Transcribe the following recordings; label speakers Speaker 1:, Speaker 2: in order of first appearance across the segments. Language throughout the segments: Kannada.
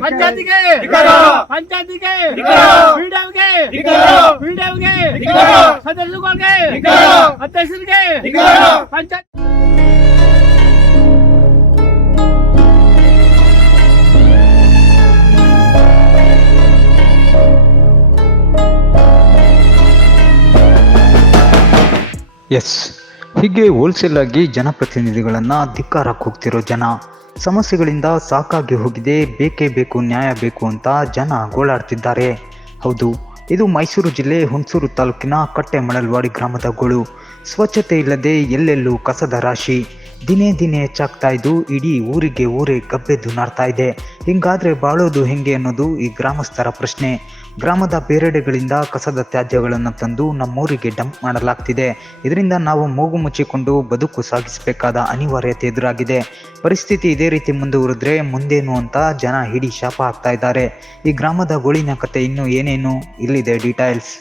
Speaker 1: ಪಂಚಾಯತಿಗೆ. ಪಂಚಾಯತಿಗೆ. ಅಧ್ಯಕ್ಷರಿಗೆ. ಪಂಚಾಯತ್
Speaker 2: ಎಸ್ ಹೀಗೆ ಹೋಲ್ಸೇಲ್ ಆಗಿ ಜನಪ್ರತಿನಿಧಿಗಳನ್ನ ಧಿಕ್ಕಾರಕ್ಕೆ ಹೋಗ್ತಿರೋ ಜನ ಸಮಸ್ಯೆಗಳಿಂದ ಸಾಕಾಗಿ ಹೋಗಿದೆ, ಬೇಕೇ ಬೇಕು, ನ್ಯಾಯ ಬೇಕು ಅಂತ ಜನ ಗೋಳಾಡ್ತಿದ್ದಾರೆ. ಹೌದು, ಇದು ಮೈಸೂರು ಜಿಲ್ಲೆ ಹುಣಸೂರು ತಾಲೂಕಿನ ಕಟ್ಟೆ ಮಳಲ್ವಾಡಿ ಗ್ರಾಮದ ಗೋಳು. ಸ್ವಚ್ಛತೆ ಇಲ್ಲದೆ ಎಲ್ಲೆಲ್ಲೂ ಕಸದ ರಾಶಿ. ದಿನೇ ದಿನೇ ಹೆಚ್ಚಾಗ್ತಾ ಇದ್ದು ಇಡೀ ಊರಿಗೆ ಊರೇ ಗಬ್ಬೆದ್ದು ನಾಡ್ತಾ ಇದೆ. ಹಿಂಗಾದರೆ ಬಾಳೋದು ಹೆಂಗೆ ಅನ್ನೋದು ಈ ಗ್ರಾಮಸ್ಥರ ಪ್ರಶ್ನೆ. ಗ್ರಾಮದ ಬೇರೆಡೆಗಳಿಂದ ಕಸದ ತ್ಯಾಜ್ಯಗಳನ್ನು ತಂದು ನಮ್ಮೂರಿಗೆ ಡಂಪ್ ಮಾಡಲಾಗ್ತಿದೆ. ಇದರಿಂದ ನಾವು ಮೂಗು ಮುಚ್ಚಿಕೊಂಡು ಬದುಕು ಸಾಗಿಸಬೇಕಾದ ಅನಿವಾರ್ಯತೆ ಎದುರಾಗಿದೆ. ಪರಿಸ್ಥಿತಿ ಇದೇ ರೀತಿ ಮುಂದುವರಿದ್ರೆ ಮುಂದೇನು ಅಂತ ಜನ ಹಿಡಿ ಶಾಪ ಆಗ್ತಾ ಇದ್ದಾರೆ. ಈ ಗ್ರಾಮದ ಗೋಳಿನ ಕತೆ ಇನ್ನೂ ಏನೇನು? ಇಲ್ಲಿದೆ ಡೀಟೇಲ್ಸ್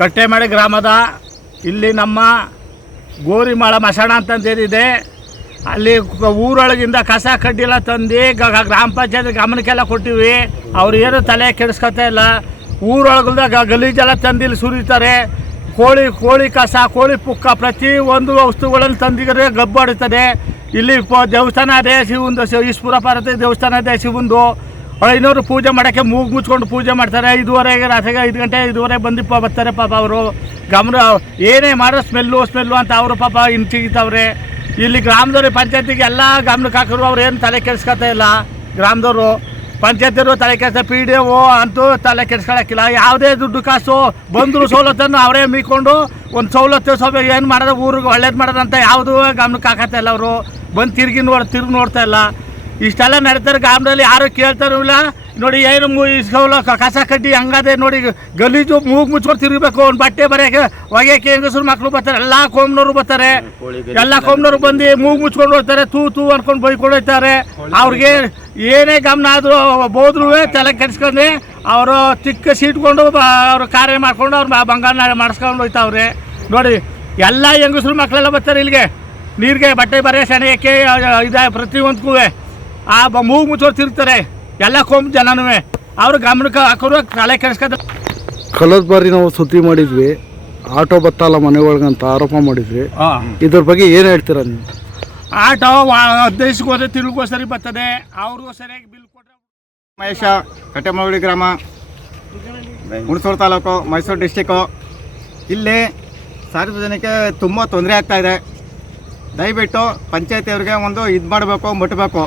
Speaker 1: ಕಟ್ಟೆಮಳೆ ಗ್ರಾಮದ, ಇಲ್ಲಿ ನಮ್ಮ ಗೋರಿಮಾಳ ಮಸಣ ಅಂತಂದೇನಿದೆ, ಅಲ್ಲಿ ಊರೊಳಗಿಂದ ಕಸ ಕಡ್ಡಿಲ್ಲ ತಂದು ಗ್ರಾಮ ಪಂಚಾಯತ್ ಗಮನಕ್ಕೆಲ್ಲ ಕೊಟ್ಟಿವಿ. ಅವ್ರು ಏನು ತಲೆ ಕೆಡಿಸ್ಕೊತಾ ಇಲ್ಲ. ಊರೊಳಗಿಂದ ಗ- ಗಲೀಜೆಲ್ಲ ತಂದು ಇಲ್ಲಿ ಸುರಿತಾರೆ. ಕೋಳಿ ಕೋಳಿ ಕಸ, ಕೋಳಿ ಪುಕ್ಕ ಪ್ರತಿ ಒಂದು ವಸ್ತುಗಳನ್ನು ತಂದಿದ್ರೆ ಗಬ್ಬಾಡುತ್ತದೆ ಇಲ್ಲಿ ದೇವಸ್ಥಾನ ಅದೇ ಶಿವಂದು ಶಿವ ಈಶ್ವರ ಪಾರ್ವತಿ ದೇವಸ್ಥಾನ ಅದೇ ಶಿವಂದು. ಐನೂರು ಪೂಜೆ ಮಾಡೋಕ್ಕೆ ಮೂಗು ಮುಚ್ಕೊಂಡು ಪೂಜೆ ಮಾಡ್ತಾರೆ. ಐದುವರೆಗೆ ರಾತ್ರಿಗೆ ಐದು ಗಂಟೆ ಐದುವರೆ ಬಂದು ಬರ್ತಾರೆ ಪಾಪ ಅವರು. ಗಮನ, ಏನೇ ಮಾಡೋ ಸ್ಮೆಲ್ಲು ಸ್ಮೆಲ್ಲು ಅಂತ ಅವರು ಪಾಪ ಹಿಂಚಿಗಿತ್ತವ್ರೆ ಇಲ್ಲಿ ಗ್ರಾಮದವ್ರಿಗೆ ಪಂಚಾಯತಿಗೆ ಎಲ್ಲ ಗಮನಕ್ಕೆ ಹಾಕಿದ್ರು. ಅವ್ರು ಏನು ತಲೆ ಕೆಡಿಸ್ಕೊತಾ ಇಲ್ಲ ಗ್ರಾಮದವರು. ಪಂಚಾಯತಿರು ತಲೆ ಕೆಲಸ ಪಿ ಡಿ ಒ ಅಂತೂ ತಲೆ ಕೆಡಿಸ್ಕೊಳಕ್ಕಿಲ್ಲ. ಯಾವುದೇ ದುಡ್ಡು ಕಾಸು ಬಂದರು ಸವಲತ್ತನ್ನು ಅವರೇ ಮೀಕೊಂಡು ಒಂದು ಸವಲತ್ತು ಸೌಲಭ್ಯ ಏನು ಮಾಡೋದು ಊರಿಗೆ ಒಳ್ಳೇದು ಮಾಡೋದಂತ ಯಾವುದೂ ಗಮನಕ್ಕೆ ಹಾಕತ್ತಾ ಇಲ್ಲ ಅವರು. ಬಂದು ತಿರುಗಿ ನೋಡಿ ತಿರುಗಿ ನೋಡ್ತಾ ಇಲ್ಲ. ಇಷ್ಟೆಲ್ಲ ನಡೀತಾರೆ ಗ್ರಾಮದಲ್ಲಿ ಯಾರು ಕೇಳ್ತಾರೂ ಇಲ್ಲ. ನೋಡಿ ಏನು ಮು ಇಸ್ಕೊಲ್ಲ ಕಸ ಕಡ್ಡಿ ಹಂಗದೆ ನೋಡಿ ಗಲೀಜು ಮೂಗು ಮುಚ್ಕೊಂಡು ತಿರುಗಬೇಕು ಒಂದು ಬಟ್ಟೆ ಬರೆಯಕ್ಕೆ ಒಗೆಯಕ್ಕೆ ಹೆಂಗಸರು ಮಕ್ಕಳು ಬರ್ತಾರೆ ಎಲ್ಲ ಕೋಮ್ನವರು ಬರ್ತಾರೆ. ಎಲ್ಲ ಕೋಮ್ನವರು ಬಂದು ಮೂಗು ಮುಚ್ಕೊಂಡು ಹೋಗ್ತಾರೆ ತೂ ತೂ ಅನ್ಕೊಂಡು ಬೈಕೊಂಡು ಹೋಗ್ತಾರೆ ಅವ್ರಿಗೆ ಏನೇ ಗಮನ ಆದರೂ ಬೋದ್ರು ತಲೆ ಕೆಡಿಸ್ಕೊಂಡು ಅವರು ಚಿಕ್ಕ ಸೀಟ್ಕೊಂಡು ಅವರು ಕಾರ್ಯ ಮಾಡಿಕೊಂಡು ಅವ್ರು ಬಂಗಾರ ಮಾಡಿಸ್ಕೊಂಡು ಹೋಗ್ತಾವ್ರೆ ನೋಡಿ ಎಲ್ಲ ಹೆಂಗಸರು ಮಕ್ಕಳೆಲ್ಲ ಬರ್ತಾರೆ ಇಲ್ಲಿಗೆ. ನೀರಿಗೆ ಬಟ್ಟೆ ಬರೆ ಸೆಣೆಯಕ್ಕೆ ಇದೆ ಪ್ರತಿಯೊಂದಕ್ಕೂ ಆ ಬ- ಮೂಗು ಮುಚ್ಚೋರು ತಿರ್ತಾರೆ ಎಲ್ಲ ಕೋಮ್ ಜನನೂ ಅವ್ರ ಗಮನಕ್ಕೆ ಹಾಕೋರು ತಲೆ ಕೆಣಸ್ಕೊಂಡ್
Speaker 3: ಕಳೆದ ಬಾರಿ ನಾವು ಸುದ್ದಿ ಮಾಡಿದ್ವಿ. ಆಟೋ ಬತ್ತಲ್ಲ ಮನೆ ಒಳಗಂತ ಆರೋಪ ಮಾಡಿದ್ವಿ. ಇದ್ರ ಬಗ್ಗೆ ಏನು ಹೇಳ್ತೀರಾ ನೀವು?
Speaker 1: ಆಟೋ ಹದಿನೈದು ಹೋದ್ರೆ ತಿರುಗೋ ಸರಿ ಬರ್ತದೆ. ಅವ್ರಿಗೂ ಸರಿಯಾಗಿ ಬಿಲ್ ಕೊಟ್ಟರೆ
Speaker 4: ಮಹೇಶ ಕಟ್ಟೆಮಳವಳ್ಳಿ ಗ್ರಾಮ ಹುಣಸೂರು ತಾಲೂಕು ಮೈಸೂರು ಡಿಸ್ಟಿಕ್ಕು. ಇಲ್ಲಿ ಸಾರ್ವಜನಿಕ ತುಂಬ ತೊಂದರೆ ಆಗ್ತಾ ಇದೆ. ದಯವಿಟ್ಟು ಪಂಚಾಯತಿಯವ್ರಿಗೆ ಒಂದು ಇದು ಮಾಡಬೇಕು ಮುಟ್ಟಬೇಕು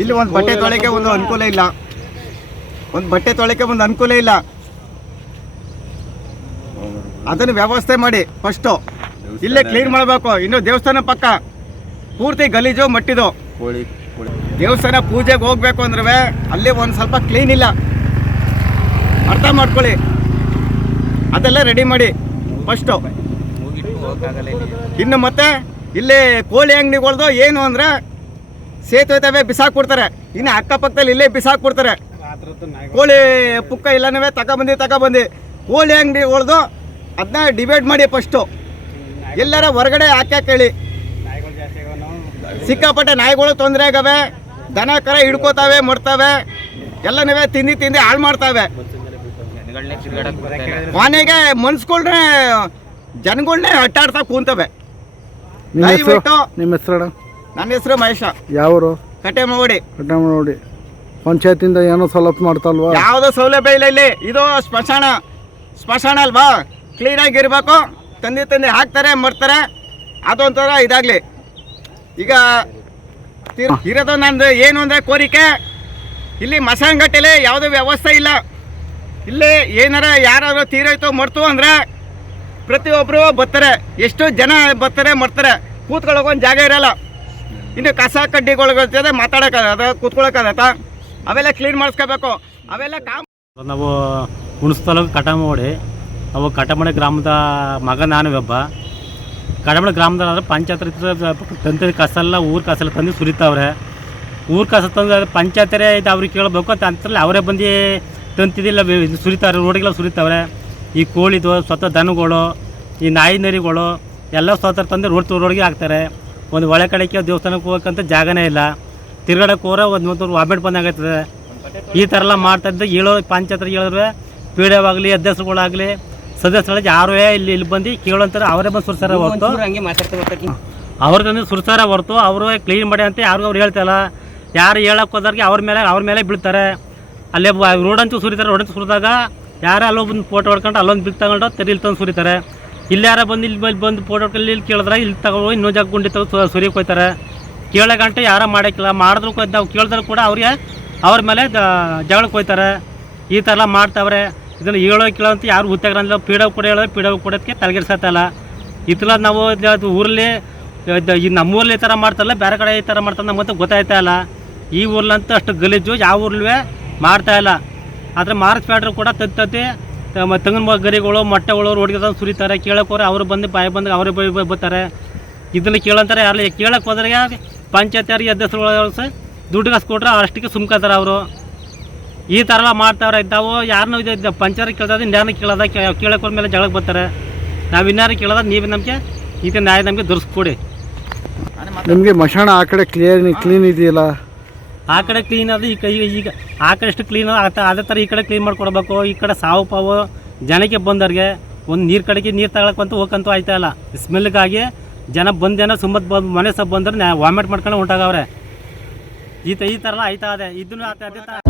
Speaker 4: ಇಲ್ಲಿ ಒಂದು ಬಟ್ಟೆ ತೊಳೆಗೆ ಒಂದು ಅನುಕೂಲ ಇಲ್ಲ. ಒಂದು ಬಟ್ಟೆ ತೊಳೆಗೆ ಒಂದು ಅನುಕೂಲ ಇಲ್ಲ. ಅದನ್ನು ವ್ಯವಸ್ಥೆ ಮಾಡಿ ಫಸ್ಟು ಇಲ್ಲೇ ಕ್ಲೀನ್ ಮಾಡಬೇಕು. ಇನ್ನು ದೇವಸ್ಥಾನ ಪಕ್ಕ. ಪೂರ್ತಿ ಗಲೀಜು ಮಟ್ಟಿದು. ದೇವಸ್ಥಾನ ಪೂಜೆಗೆ ಹೋಗ್ಬೇಕು ಅಂದ್ರೆ ಅಲ್ಲಿ ಒಂದು ಸ್ವಲ್ಪ ಕ್ಲೀನ್ ಇಲ್ಲ. ಅರ್ಥ ಮಾಡ್ಕೊಳ್ಳಿ. ಅದೆಲ್ಲ ರೆಡಿ ಮಾಡಿ. ಫಸ್ಟು ಇನ್ನು ಮತ್ತೆ ಇಲ್ಲಿ ಕೋಳಿ ಅಂಗಡಿಗಳ್ದು ಏನು ಅಂದ್ರೆ ಸೇತುವೆ ತವೆ ಬಿಸಾಕ್ಬಿಡ್ತಾರೆ ಇನ್ನು ಅಕ್ಕಪಕ್ಕದಲ್ಲಿ ಇಲ್ಲೇ ಬಿಸಾಕ್ಬಿಡ್ತಾರೆ ಕೋಳಿ ಪುಕ್ಕ ಇಲ್ಲನವೇ ತಗೊಬಂದು ತಗೊಬಂದು ಕೋಳಿ ಅಂಗಡಿ ಅಂಗಡಿಗಳ್ದು ಅದನ್ನ ಡಿವೈಡ್ ಮಾಡಿ ಫಸ್ಟು ಎಲ್ಲರ ಹೊರಗಡೆ ಹಾಕ್ಯಾಕ ಹೇಳಿ? ಸಿಕ್ಕಾಪಟ್ಟೆ ನಾಯಿಗಳು ತೊಂದರೆ ಆಗವೆ ದನ ಕರ ಹಿಡ್ಕೋತಾವೆ ಮಡ್ತಾವೆ ಎಲ್ಲನವೇ ತಿಂದು ತಿಂದು ಹಾಳು ಮಾಡ್ತಾವೆ. ಮನೆಗೆ ಮನ್ಸ್ಗಳ್ನೆ ಜನಗಳನ್ನೇ ಅಟ್ಟಾಡ್ತಾ ಕೂತವೆ.
Speaker 3: ನಿಮ್ಮ ಹೆಸರು?
Speaker 4: ದಯವಿಟ್ಟು
Speaker 3: ನಿಮ್ಮ ಹೆಸರು
Speaker 4: ನನ್ನ ಹೆಸರು ಮಹೇಶ.
Speaker 3: ಯಾವರು?
Speaker 4: ಕಟ್ಟೆ ಮಾಡಿ
Speaker 3: ನೋಡಿ ಪಂಚಾಯತಿಂದ ಏನೋ ಸೌಲಭ್ಯ ಮಾಡ್ತಲ್ವಾ?
Speaker 4: ಯಾವುದೋ ಸೌಲಭ್ಯ ಇಲ್ಲ ಇಲ್ಲಿ. ಇದು ಸ್ಮಶಾನ ಸ್ಮಶಾನ ಅಲ್ವಾ? ಕ್ಲೀನಾಗಿ ಇರಬೇಕು. ತಂದೆ ತಂದೆ ಹಾಕ್ತಾರೆ ಮರ್ತಾರೆ. ಅದೊಂಥರ ಇದಾಗಲಿ. ಈಗ ತೀರ್- ಇರೋದು ನಂದು ಏನು ಅಂದರೆ ಕೋರಿಕೆ. ಇಲ್ಲಿ ಮಸಾನಗಟ್ಟೆಲಿ ಯಾವುದೇ ವ್ಯವಸ್ಥೆ ಇಲ್ಲ. ಇಲ್ಲಿ ಏನಾರ ಯಾರಾದ್ರು ತೀರೋಯ್ತು ಮರ್ತು ಅಂದರೆ ಪ್ರತಿಯೊಬ್ಬರು ಬರ್ತಾರೆ. ಎಷ್ಟು ಜನ ಬರ್ತಾರೆ ಮರ್ತಾರೆ. ಕೂತ್ಕೊಳ್ಳೋಕೆ ಒಂದು ಜಾಗ ಇರಲ್ಲ. ಇನ್ನು ಕಸ ಕಡ್ಡಿಗಳು ಜೊತೆ ಮಾತಾಡೋಕ್ಕಾಗತ್ತ ಕೂತ್ಕೊಳ್ಳೋಕ್ಕಾಗತ್ತ ಅವೆಲ್ಲ ಕ್ಲೀನ್ ಮಾಡಿಸ್ಕೋಬೇಕು. ಅವೆಲ್ಲ ಕಾಮ್
Speaker 5: ನಾವು ಹುಣಸ್ತಲ ಕಟಮೋಡಿ ಅವು ಕಟಮಡಿ ಗ್ರಾಮದ ಮಗ ನಾನು ಒಬ್ಬ. ಕಟಮಡಿ ಗ್ರಾಮದಲ್ಲಿ ಪಂಚಾಯತ್ ತಂತ್ರ ಕಸ ಎಲ್ಲ ಊರು ಕಸ ಎಲ್ಲ ತಂದು ಸುರಿತಾವ್ರೆ. ಊರು ಕಸ ತಂದು ಪಂಚಾಯತರೇ ಇದು ಅವ್ರಿಗೆ ಕೇಳಬೇಕು ಅಂತ ಅಂತರಲ್ಲಿ ಅವರೇ ಬಂದು ತಂತಿದಿಲ್ಲ ಸುರಿತಾರೆ, ರೋಡಿಗೆಲ್ಲ ಸುರಿತಾವ್ರೆ. ಈ ಕೋಳಿದು ಸ್ವತಃ ದನಗಳು, ಈ ನಾಯಿ ನರಿಗಳು, ಎಲ್ಲ ಸ್ವತಃ ತಂದು ರೋಡ್ ರೋಡ್ಗೆ ಹಾಕ್ತಾರೆ. ಒಂದು ಒಳ ಕಡೆಗೆ ದೇವಸ್ಥಾನಕ್ಕೆ ಹೋಗಕ್ಕಂತ ಜಾಗನೇ ಇಲ್ಲ. ತಿರ್ಗಾಡಕ್ಕೆ ಹೋರ ಒಂದು ಒಂದು ವಾಮಿಟ್ ಬಂದಾಗೈತದೆ ಈ ಥರ ಎಲ್ಲ ಮಾಡ್ತಾ ಇದ್ದ. ಹೇಳೋ ಪಂಚಾಯತ್ರಿಗೆ ಹೇಳಿದ್ರೆ. ಪಿ ಡಿ ಆಗಲಿ ಅಧ್ಯಕ್ಷರುಗಳಾಗಲಿ ಸದಸ್ಯಗಳಿಗೆ ಯಾರು ಇಲ್ಲಿ ಇಲ್ಲಿ ಬಂದು ಕೇಳೋಂತಾರೆ ಅವರೇ ಬಂದು ಸುರ್ಸಾರ ಹೊರತು. ಅವ್ರಿಗೆ ಸುರ್ಸಾರ ಹೊರತು. ಅವರು ಕ್ಲೀನ್ ಮಾಡಿ ಅಂತ ಯಾರಿಗೂ ಅವ್ರು ಹೇಳ್ತಾಯಿಲ್ಲ ಯಾರು ಹೇಳಕ್ಕೆ ಹೋದವ್ರಿಗೆ ಅವ್ರ ಮೇಲೆ ಅವ್ರ ಮೇಲೆ ಬೀಳ್ತಾರೆ. ಅಲ್ಲೇ ರೋಡಂತೂ ಸುರಿತಾರೆ. ರೋಡಂತೂ ಸುರಿದಾಗ ಯಾರು ಅಲ್ಲೋ ಬಂದು ಫೋಟೋ ಹೊಡ್ಕೊಂಡು ಅಲ್ಲೊಂದು ಬಿಲ್ ತಗೊಂಡು ತೆರೀಲ್ ತಂದು ಸುರಿತಾರೆ. ಇಲ್ಲಿ ಯಾರ ಬಂದು ಇಲ್ಲಿ ಬಂದು ಫೋಟೋ ಇಲ್ಲಿ ಕೇಳಿದ್ರೆ ಇಲ್ಲಿ ತಗೋ ಇನ್ನೂ ಜಾಗ ಗುಂಡಿ ತಗೋ ಸುರಿಯಕ್ಕೆ ಹೋಗ್ತಾರೆ ಕೇಳೋ ಗಂಟೆ ಯಾರೂ ಮಾಡೋಕ್ಕಿಲ್ಲ. ಮಾಡಿದ್ರು ನಾವು ಕೇಳಿದ್ರು ಕೂಡ ಅವ್ರಿಗೆ ಅವ್ರ ಮೇಲೆ ಜಗಳಕ್ಕೆ ಹೋಗ್ತಾರೆ ಈ ಥರ ಎಲ್ಲ ಮಾಡ್ತಾವ್ರೆ. ಇದನ್ನು ಹೇಳೋ ಕೇಳೋ ಅಂತ ಯಾರು ಗೊತ್ತಾಗಲ್ಲ ಪೀಡೋ ಕೂಡ ಹೇಳೋ ಪೀಡೋ ಕೊಡೋದಕ್ಕೆ ತಲೆಗೆಡ್ಸತ್ತಲ್ಲ ಥರ ನಾವು ಅದು ಊರಲ್ಲಿ ಈ ನಮ್ಮೂರಲ್ಲಿ ಈ ಥರ ಮಾಡ್ತಾರಲ್ಲ, ಬೇರೆ ಕಡೆ ಈ ಥರ ಮಾಡ್ತಾರೆ ನಮ್ಮಂತೂ ಗೊತ್ತಾಯ್ತಾ ಇಲ್ಲ. ಈ ಊರ್ಲಂತೂ ಅಷ್ಟು ಗಲೀಜು, ಯಾವ ಊರ್ಲೂ ಮಾಡ್ತಾ ಇಲ್ಲ. ಆದರೆ ಮಾರ್ಚ್ ಪ್ಯಾಡ್ರು ಕೂಡ ತತ್ತಿ ತತ್ತಿ ತಂಗನ್ ಗರಿಗಳು ಮೊಟ್ಟೆಗಳು ರೋಡ್ಗೆ ತಂದು ಸುರಿತಾರೆ. ಕೇಳೋಕೋರೆ ಅವ್ರು ಬಂದು ಬಾಯಿ ಬಂದು ಅವರೇ ಬೈ ಬೈ- ಬರ್ತಾರೆ. ಇದನ್ನು ಕೇಳಂತಾರೆ ಯಾರು ಕೇಳಕ್ಕೆ ಹೋದ್ರೆ ಪಂಚಾಯತಿಯರಿಗೆ ಅಧ್ಯಕ್ಷರುಗಳು ಸಹ ದುಡ್ಡು ಕಾಸು ಕೊಟ್ರೆ ಅಷ್ಟಕ್ಕೆ ಸುಮ್ಕೋತಾರೆ ಅವರು. ಈ ಥರ ಎಲ್ಲ ಮಾಡ್ತಾವ್ರೆ ಇದ್ದಾವೆ ಯಾರನ್ನೂ ಇದು ಪಂಚಾಯತ್ ಕೇಳ್ದಾಗ ಇನ್ಯಾರನ್ನ ಕೇಳೋದ ಕೇಳಕ್ಕೆ ಮೇಲೆ ಜಗಳಕ್ಕೆ ಬರ್ತಾರೆ. ನಾವು ಇನ್ಯಾರು ಕೇಳೋದ ನೀವು ನಮಗೆ ಈಗ ನ್ಯಾಯ ನಮಗೆ ದೊರಸ್ಕೊಡಿ.
Speaker 3: ನಿಮಗೆ ಮಶಾಣ ಆ ಕಡೆ ಕ್ಲಿಯರ್ ಕ್ಲೀನ್ ಇದೆಯಲ್ಲ?
Speaker 5: ಆ ಕಡೆ ಕ್ಲೀನ್ ಅದು ಈ ಕೈ ಈಗ ಆ ಕಡೆ ಎಷ್ಟು ಕ್ಲೀನ್ ಆತ ಅದೇ ಥರ ಈ ಕಡೆ ಕ್ಲೀನ್ ಮಾಡಿಕೊಡ್ಬೇಕು. ಈ ಕಡೆ ಸಾವು ಪಾವು, ಜನಕ್ಕೆ ಬಂದವ್ರಿಗೆ ಒಂದು ನೀರು ಕಡೆಗೆ ನೀರು ತಗೊಳಕ್ಕಂತೂ ಹೋಗಂತೂ ಆಯ್ತಾ ಇಲ್ಲ. ಸ್ಮೆಲ್ಗಾಗಿ ಜನ ಬಂದೇನೋ ಸುಮ್ಮತ್ ಬಂದು ಮನೆ ಸಹ ಬಂದ್ರೆ ವಾಮಿಟ್ ಮಾಡ್ಕೊಂಡು ಹೊಂಟಾಗವ್ರೆ ಈ ಈ ಥರ ಎಲ್ಲ ಆಯ್ತಾ ಅದೇ ಇದನ್ನು